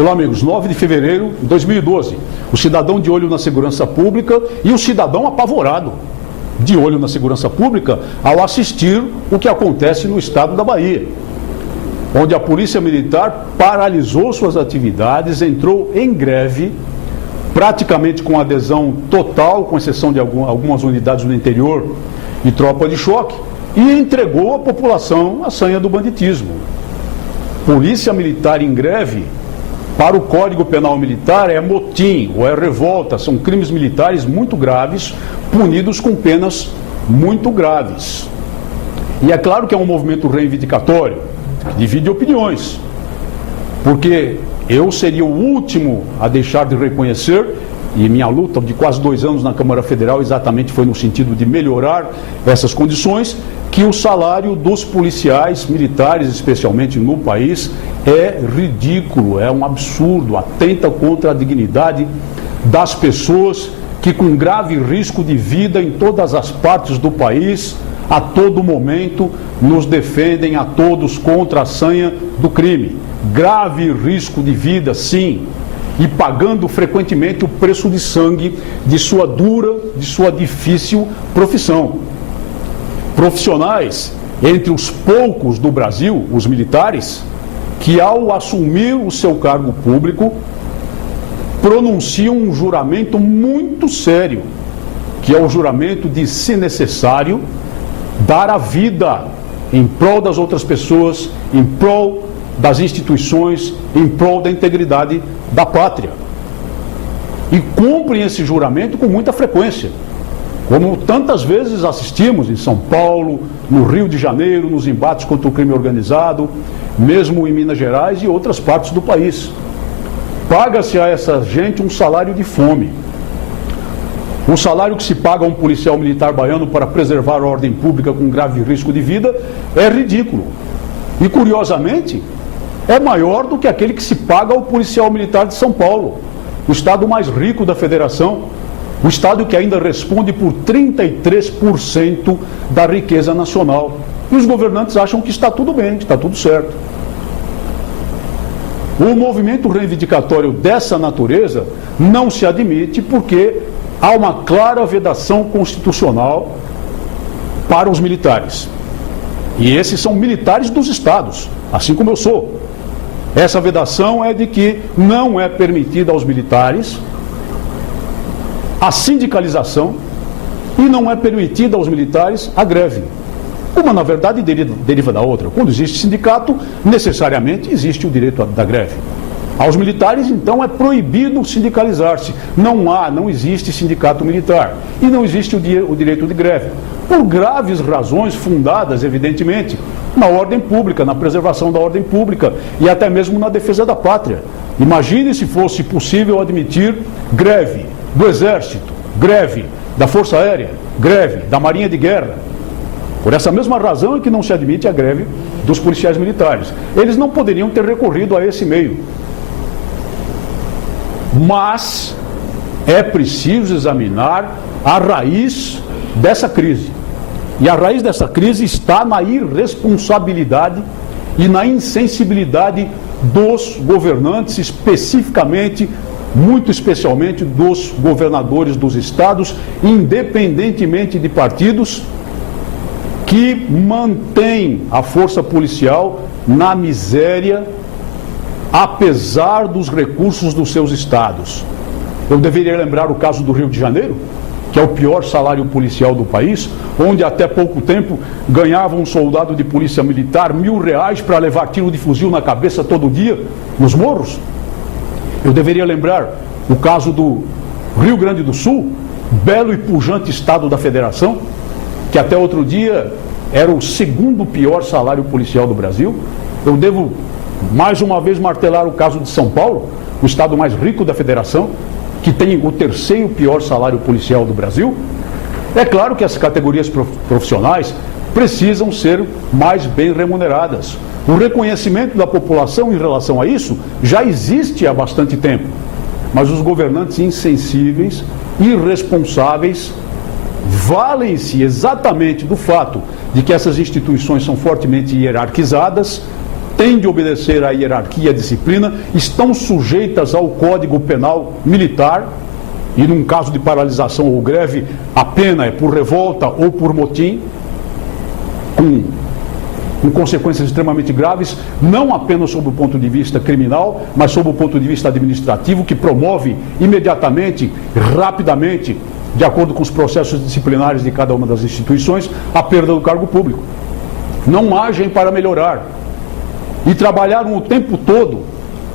Olá, amigos. 9 de fevereiro de 2012. O cidadão de olho na segurança pública e o cidadão apavorado de olho na segurança pública ao assistir o que acontece no estado da Bahia, onde a Polícia Militar paralisou suas atividades, entrou em greve, praticamente com adesão total, com exceção de algumas unidades do interior e tropa de choque, e entregou à população a sanha do banditismo. Polícia Militar em greve, para o Código Penal Militar, é motim ou é revolta, são crimes militares muito graves, punidos com penas muito graves. E é claro que é um movimento reivindicatório, que divide opiniões, porque eu seria o último a deixar de reconhecer, e minha luta de quase 2 anos na Câmara Federal exatamente foi no sentido de melhorar essas condições, que o salário dos policiais militares, especialmente no país, é ridículo, é um absurdo, atenta contra a dignidade das pessoas que, com grave risco de vida em todas as partes do país, a todo momento, nos defendem a todos contra a sanha do crime. Grave risco de vida, sim, e pagando frequentemente o preço de sangue de sua dura, de sua difícil profissão. Profissionais, entre os poucos do Brasil, os militares, que ao assumir o seu cargo público, pronunciam um juramento muito sério, que é o juramento de, se necessário, dar a vida em prol das outras pessoas, em prol das instituições, em prol da integridade da pátria. E cumprem esse juramento com muita frequência, como tantas vezes assistimos em São Paulo, no Rio de Janeiro, nos embates contra o crime organizado, mesmo em Minas Gerais e outras partes do país. Paga-se a essa gente um salário de fome. O salário que se paga a um policial militar baiano para preservar a ordem pública com grave risco de vida é ridículo. E, curiosamente, é maior do que aquele que se paga ao policial militar de São Paulo, o estado mais rico da federação, o estado que ainda responde por 33% da riqueza nacional. E os governantes acham que está tudo bem, que está tudo certo. O movimento reivindicatório dessa natureza não se admite porque há uma clara vedação constitucional para os militares. E esses são militares dos estados, assim como eu sou. Essa vedação é de que não é permitida aos militares a sindicalização e não é permitida aos militares a greve. Uma, na verdade, deriva da outra. Quando existe sindicato, necessariamente existe o direito da greve. Aos militares, então, é proibido sindicalizar-se. Não existe sindicato militar. E não existe o direito de greve. Por graves razões fundadas, evidentemente, na ordem pública, na preservação da ordem pública e até mesmo na defesa da pátria. Imagine se fosse possível admitir greve do Exército, greve da Força Aérea, greve da Marinha de Guerra. Por essa mesma razão é que não se admite a greve dos policiais militares. Eles não poderiam ter recorrido a esse meio. Mas é preciso examinar a raiz dessa crise. E a raiz dessa crise está na irresponsabilidade e na insensibilidade dos governantes, especificamente, muito especialmente dos governadores dos estados, independentemente de partidos, que mantém a força policial na miséria, apesar dos recursos dos seus estados. Eu deveria lembrar o caso do Rio de Janeiro, que é o pior salário policial do país, onde até pouco tempo ganhava um soldado de polícia militar R$1.000 para levar tiro de fuzil na cabeça todo dia, nos morros. Eu deveria lembrar o caso do Rio Grande do Sul, belo e pujante estado da federação, que até outro dia era o 2º pior salário policial do Brasil. Eu devo, mais uma vez, martelar o caso de São Paulo, o estado mais rico da federação, que tem o 3º pior salário policial do Brasil. É claro que as categorias profissionais precisam ser mais bem remuneradas. O reconhecimento da população em relação a isso já existe há bastante tempo. Mas os governantes insensíveis, irresponsáveis, valem-se exatamente do fato de que essas instituições são fortemente hierarquizadas, têm de obedecer à hierarquia e à disciplina, estão sujeitas ao Código Penal Militar, e num caso de paralisação ou greve, a pena é por revolta ou por motim, com consequências extremamente graves, não apenas sob o ponto de vista criminal, mas sob o ponto de vista administrativo, que promove imediatamente, rapidamente, de acordo com os processos disciplinares de cada uma das instituições, a perda do cargo público. Não agem para melhorar. E trabalharam o tempo todo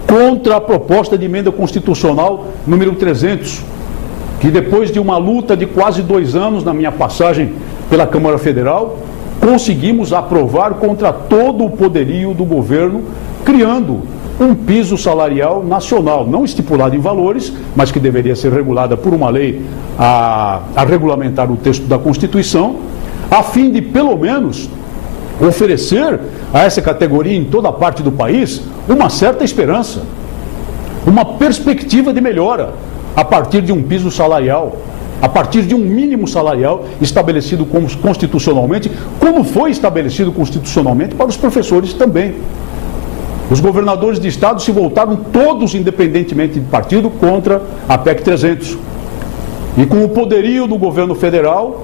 contra a proposta de emenda constitucional número 300, que depois de uma luta de quase 2 anos na minha passagem pela Câmara Federal, conseguimos aprovar contra todo o poderio do governo, criando um piso salarial nacional, não estipulado em valores, mas que deveria ser regulada por uma lei a regulamentar o texto da Constituição, a fim de, pelo menos, oferecer a essa categoria em toda a parte do país uma certa esperança, uma perspectiva de melhora, a partir de um piso salarial, a partir de um mínimo salarial estabelecido constitucionalmente, como foi estabelecido constitucionalmente para os professores também. Os governadores de estado se voltaram todos, independentemente de partido, contra a PEC 300. E com o poderio do governo federal,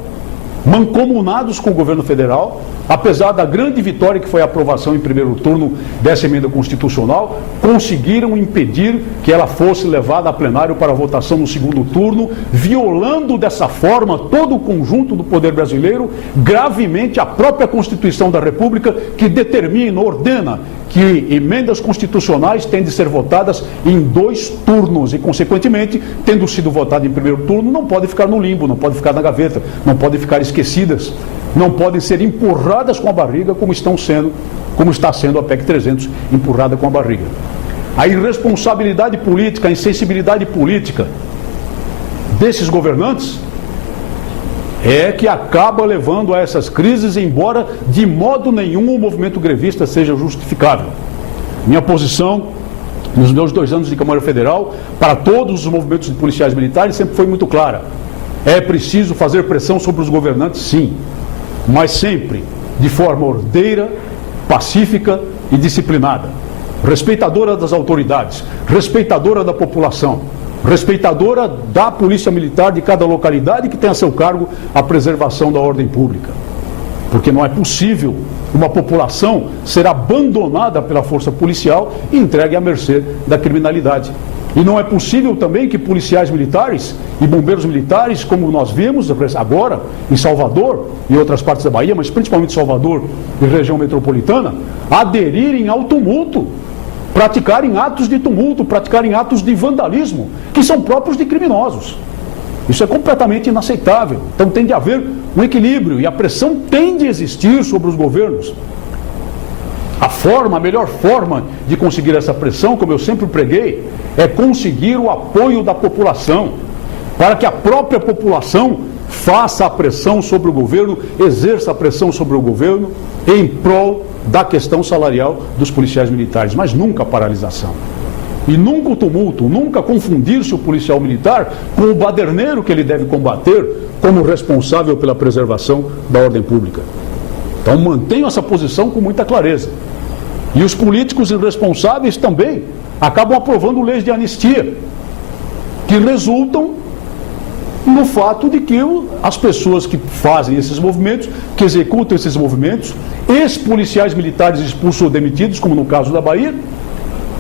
mancomunados com o governo federal, apesar da grande vitória que foi a aprovação em primeiro turno dessa emenda constitucional, conseguiram impedir que ela fosse levada a plenário para votação no segundo turno, violando dessa forma todo o conjunto do poder brasileiro, gravemente a própria Constituição da República, que determina, ordena que emendas constitucionais têm de ser votadas em 2 turnos e, consequentemente, tendo sido votada em primeiro turno, não pode ficar no limbo, não pode ficar na gaveta, não pode ficar esquecidas, não podem ser empurradas com a barriga como está sendo a PEC 300 empurrada com a barriga. A irresponsabilidade política, a insensibilidade política desses governantes é que acaba levando a essas crises, embora de modo nenhum o movimento grevista seja justificável. Minha posição, nos meus 2 anos de Câmara Federal, para todos os movimentos de policiais militares, sempre foi muito clara. É preciso fazer pressão sobre os governantes, sim, mas sempre de forma ordeira, pacífica e disciplinada, respeitadora das autoridades, respeitadora da população, respeitadora da polícia militar de cada localidade que tem a seu cargo a preservação da ordem pública. Porque não é possível uma população ser abandonada pela força policial e entregue à mercê da criminalidade. E não é possível também que policiais militares e bombeiros militares, como nós vimos agora em Salvador e outras partes da Bahia, mas principalmente Salvador e região metropolitana, aderirem ao tumulto, praticarem atos de tumulto, praticarem atos de vandalismo, que são próprios de criminosos. Isso é completamente inaceitável. Então tem de haver um equilíbrio e a pressão tem de existir sobre os governos. A melhor forma de conseguir essa pressão, como eu sempre preguei, é conseguir o apoio da população, para que a própria população faça a pressão sobre o governo, exerça a pressão sobre o governo em prol da questão salarial dos policiais militares, mas nunca a paralisação. E nunca o tumulto, nunca confundir-se o policial militar com o baderneiro que ele deve combater como responsável pela preservação da ordem pública. Então mantenho essa posição com muita clareza. E os políticos irresponsáveis também acabam aprovando leis de anistia, que resultam no fato de que as pessoas que fazem esses movimentos, que executam esses movimentos, ex-policiais militares expulsos ou demitidos, como no caso da Bahia,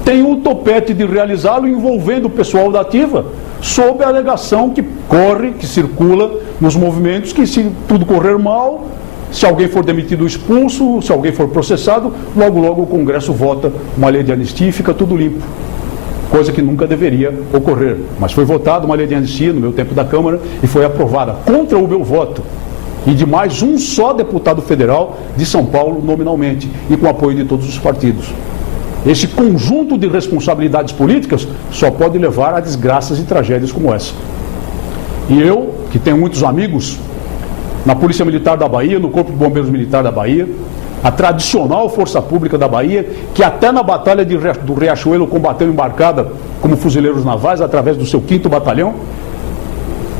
têm o topete de realizá-lo envolvendo o pessoal da ativa, sob a alegação que circula nos movimentos, que se tudo correr mal, se alguém for demitido ou expulso, se alguém for processado, logo o Congresso vota uma lei de anistia e fica tudo limpo. Coisa que nunca deveria ocorrer. Mas foi votada uma lei de anistia no meu tempo da Câmara e foi aprovada contra o meu voto e de mais um só deputado federal de São Paulo, nominalmente, e com apoio de todos os partidos. Esse conjunto de responsabilidades políticas só pode levar a desgraças e tragédias como essa. E eu, que tenho muitos amigos na Polícia Militar da Bahia, no Corpo de Bombeiros Militar da Bahia, a tradicional Força Pública da Bahia, que até na Batalha do Riachuelo combateu embarcada como fuzileiros navais através do seu 5º Batalhão,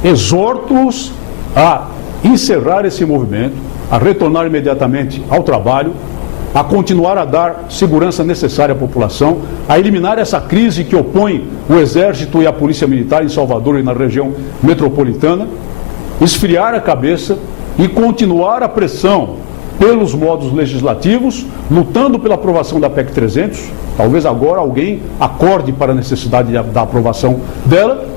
exorto-os a encerrar esse movimento, a retornar imediatamente ao trabalho a continuar a dar segurança necessária à população, a eliminar essa crise que opõe o Exército e a Polícia Militar em Salvador e na região metropolitana, esfriar a cabeça e continuar a pressão pelos modos legislativos, lutando pela aprovação da PEC 300. Talvez agora alguém acorde para a necessidade da aprovação dela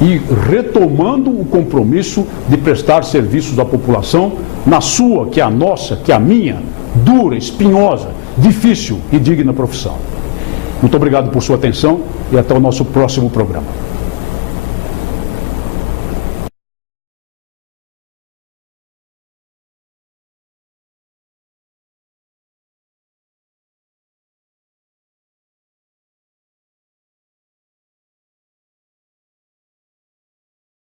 e retomando o compromisso de prestar serviços à população na sua, que é a nossa, que é a minha, dura, espinhosa, difícil e digna profissão. Muito obrigado por sua atenção e até o nosso próximo programa.